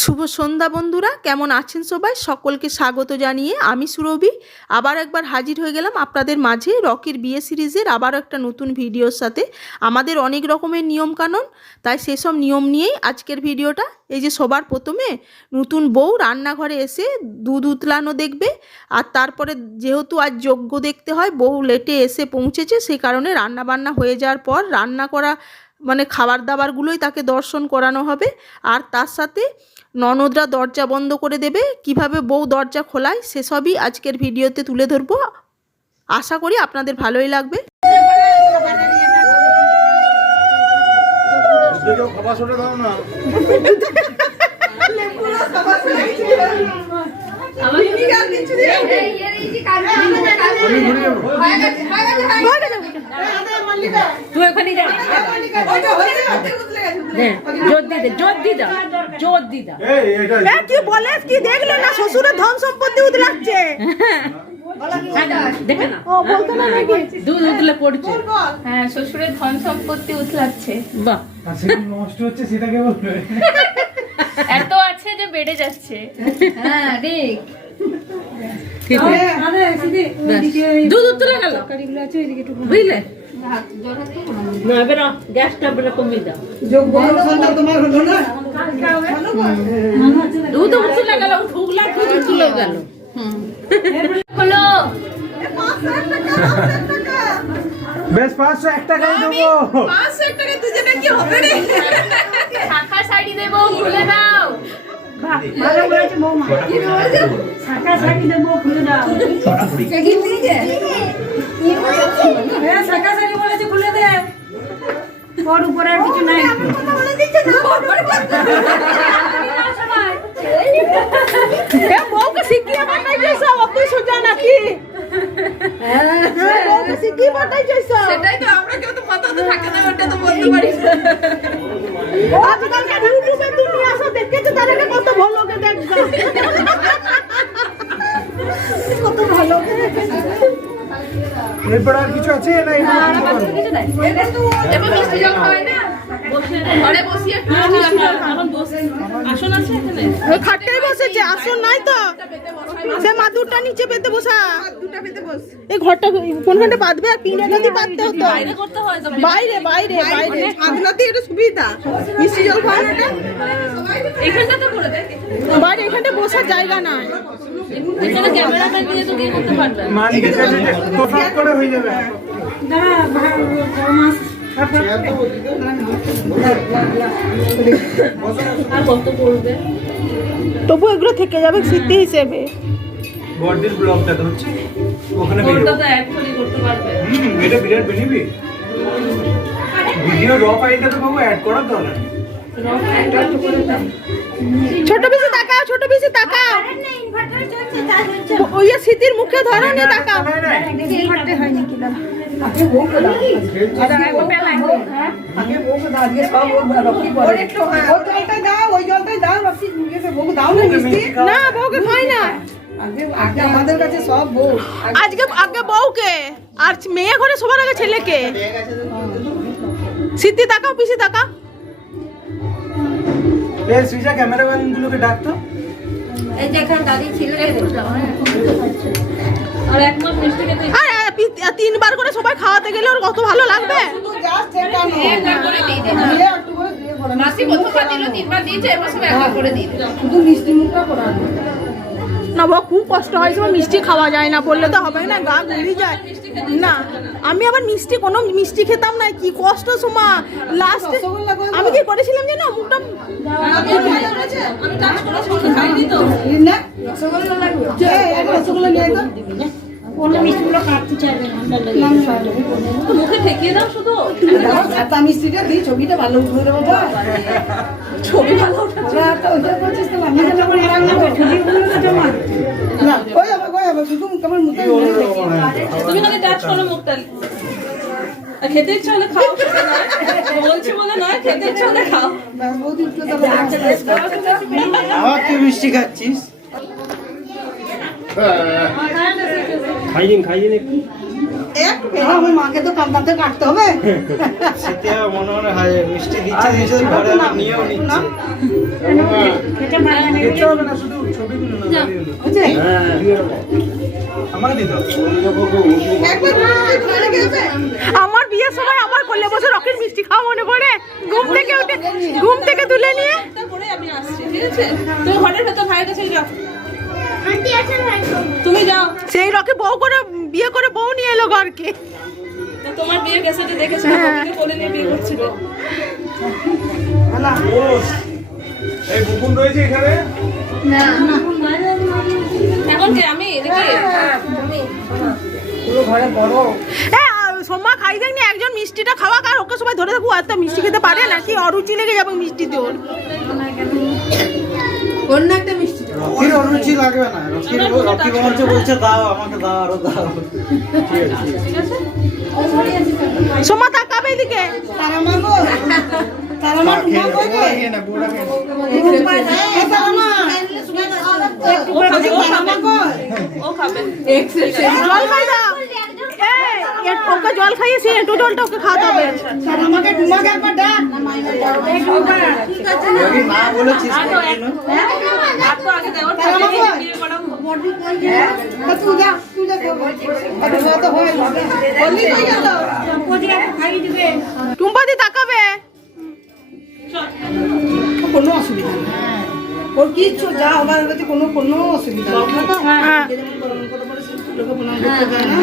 শুভ সন্ধ্যা বন্ধুরা, কেমন আছেন সবাই? সকলকে স্বাগত জানিয়ে আমি সুরভি আবার একবার হাজির হয়ে গেলাম আপনাদের মাঝে রকির বিয়ে সিরিজের আবার একটা নতুন ভিডিওর সাথে। আমাদের অনেক রকমের নিয়মকানুন, তাই সেসব নিয়ম নিয়েই আজকের ভিডিওটা। এই যে সবার প্রথমে নতুন বউ রান্নাঘরে এসে দুধ উতলানো দেখবে, আর তারপরে যেহেতু আজ যজ্ঞ দেখতে হয়, বউ লেটে এসে পৌঁছেছে, সেই কারণে রান্না বান্না হয়ে যাওয়ার পর রান্না করা মানে খাবার দাবারগুলোই তাকে দর্শন করানো হবে। আর তার সাথে ননদরা দরজা বন্ধ করে দেবে, কিভাবে বউ দরজা খোলায় সেসবই আজকের ভিডিওতে তুলে ধরবো। আশা করি আপনাদের ভালোই লাগবে। তুই ওখানে যা, কি বলে কি দেখলে না, শ্বশুরের ধন সম্পত্তি উতলাচ্ছে। দেখে না দুধ উতলে পড়ছে। হ্যাঁ, শ্বশুরের ধন সম্পত্তি উতলাচ্ছে। বাহ, নষ্ট হচ্ছে সেটাকে বলবে। এত আছে যে বেড়ে যাচ্ছে। হ্যাঁ দেখ, দুধ উতলে গেল, বুঝলে? না এবার গ্যাসটা কমিয়ে দাও। দুধ উতলে গেল, ঢুকলা দুধ উতলে গেল। হলো বেশ 501 টাকাই দেবো। 500 টাকা দুজনে কি হবে রে? শাখা শাড়ি দেবো, খুলে দাও। ভালো বলেছে বৌমা, শাখা শাড়ি দেবো, খুলে দাও। হ্যাঁ, শাখা শাড়ি বলেছে, খুলে দে। ওর উপরে আর কিছু নাই। বউকে শিখিয়ে পাঠাইছে সব, তুই সোজা নাকি? বউকে শিখিয়ে পাঠাইছে সব। সেটাই তো, আমরা কেউ তো মাথা তো থাকে না, ওটা তো বলতে পারি। আজকালকার ইউটিউবে দুনিয়া সব দেখেছে, তারা কত ভালো লোকে দেখবে, কত ভালো। এরপর আর কিছু আছে না? এবার মিষ্টি জল খাওয়াই না, ঘরে বসিয়ে আসন আছে এখানে। ওই খাটটাই বসেছে, আসন নাই তো। সে মাদুরটা নিচে পেতে বসা, এই ঘরটা কোনখানে পাতবে? আর পিনে নদী পাততে হতো বাইরে করতে হয় তো, বাইরে বাইরে বাইরে আদলাতে এটা সুবিধা। মিষ্টি জল খাওয়ানোটা এখানটা তো করে দে। বাইরে, এখানে বসার জায়গা নাই। এখানে ক্যামেরাম্যান দিয়ে তো কি করতে পারবে? মানিকে তো সব করে হয়ে যাবে। আর কত করবে? তবু এগুলো থেকে যাবে স্মৃতি হিসেবে। বডির ব্লগটা তো হচ্ছে ওখানে ভিডিও। ওটা তো অ্যাড করতে পারবে। এটা বিরাট বেনিফিট। ভিডিও র ফাইলটা তো বাবু অ্যাড করার দরকার। ছোট বেশি তাকাও, ছোট বেশি তাকাও। ওই স্মৃতির মুখে ধরো নি, তাকাও। না বউকে খাই না আমাদের কাছে সব বউ। আজকে, আগে বউকে, আর মেয়ে ঘরে সবার আগে ছেলেকে। স্মৃতি তাকাও, পিসি তাকাও। এই সুইজা ক্যামেরাম্যান গুলোকে ডাকতো। এই যে এখানে দাঁড়িয়ে ছিল আর এক মাস মিষ্টি খেতে আর 3 বার করে সবাই খাওয়াতে গেলে ওর কত ভালো লাগবে। মাসি প্রথমবার দিল, 3 বার দিয়েছে, এবার সব একবার করে দিয়ে দিল। শুধু মিষ্টি মুখটা করানো। না বাবা, খুব কষ্ট হয়, সব মিষ্টি খাওয়া যায় না, বললে তো হবে না, গা গুলি যায় না। আমি আবার মিষ্টি, কোনো মিষ্টি খেতাম না, কি কষ্ট সোমা। লাস্টে আমি কি করেছিলাম জানো, মুখটা আমি কাজ করে সঙ্গে খাইনি তো। না রসগোল্লা লাগবে, রসগোল্লা নিয়ে আয় তো। অন্য মিষ্টিগুলো কাটতে চাইবে না, তো মুখে ঠেকিয়ে দাও শুধু। একটা মিষ্টিটা দিই, ছবিটা ভালো উঠবে রে বাবা। ছবি ভালো ওঠে। ওইটা করছিস তো আমি যেটা করে রান্না করে ছবিগুলো তো জমা না। ওই হবে শুধু কেমন মুখে তুমি তাহলে টাচ করো মুখটা। আর খেতে ইচ্ছা হলে খাও, বলছি বলে নয়, খেতে ইচ্ছা হলে খাও। বৌদি একটু তাহলে আবার তুই মিষ্টি খাচ্ছিস? খাইদিন একটু। আমার মাকে তো কামড়াতে কাটতে হবে। শীতে মনে মনে হয় মিষ্টি দিচ্ছে ঘরে আবার নিয়েও নিচ্ছে। খেতে ভালো লাগে। খেতে হবে না, শুধু ছবিগুলো না দাঁড়িয়ে হলো। বুঝছে? আমাকে দিতে হবে। আমার বিয়ের সময় আমার কোলে বসে রকির মিষ্টি খাওয়া মনে পড়ে, ঘুম থেকে উঠে ঘুম থেকে তুলে নিয়ে। একটা করে আমি আসছি, ঠিক আছে? তুমি ঘরের ভেতর ভাইয়ের কাছে যাও, তুমি যাও। সেই রকি বউ করে বিয়ে করে বউ নিয়ে এলো ঘরকে। তোমার বিয়ে গেছে যে দেখেছি, ওকে কোলে নিয়ে বিয়ে করছিল। এই বুকুন রয়েছে এখানে। এখন কে আমি দেখি সোমা খাই দেখনি একজন মিষ্টিটা খাওয়া, আর ওকে সবাই ধরে থাকবো, এত মিষ্টি খেতে পারে নাকি? অরুচি লেগে যাবে মিষ্টি তোর। অন্য একটা মিষ্টি রকির অরুচি লাগবে না। রকি বলছে দাও আমাকে, দাও আরো দাও। ঠিক আছে। সোমা তাকাবে এদিকে। তারা মাগো, তারা মা ঘুমা কই রে? না বুড়াকে এ তারা মা, ও খাবে, ও তারা মা খাবে, কই? ও খাবে। জল খাই দাও। এই ওকে জল খাইয়ে সে একটু জলটা ওকে খাওয়াতে হবে। তারা মাকে ঘুমাকে একবার ডাক। রকি না বলেছিস আর তো আগে দেওয়ার তারা মা কই? বিয়ে করাবো। তা তুই যা, তুই যা খাবো। আরে ও তো হয় না। বললি কই গেল? টুম্পাদি তাকাবে। কোনো অসুবিধা নেই। ওর কিচ্ছু যা আমার কাছে কোনো অসুবিধা নেই। হ্যাঁ। লোকে প্রণাম করতে যায় না।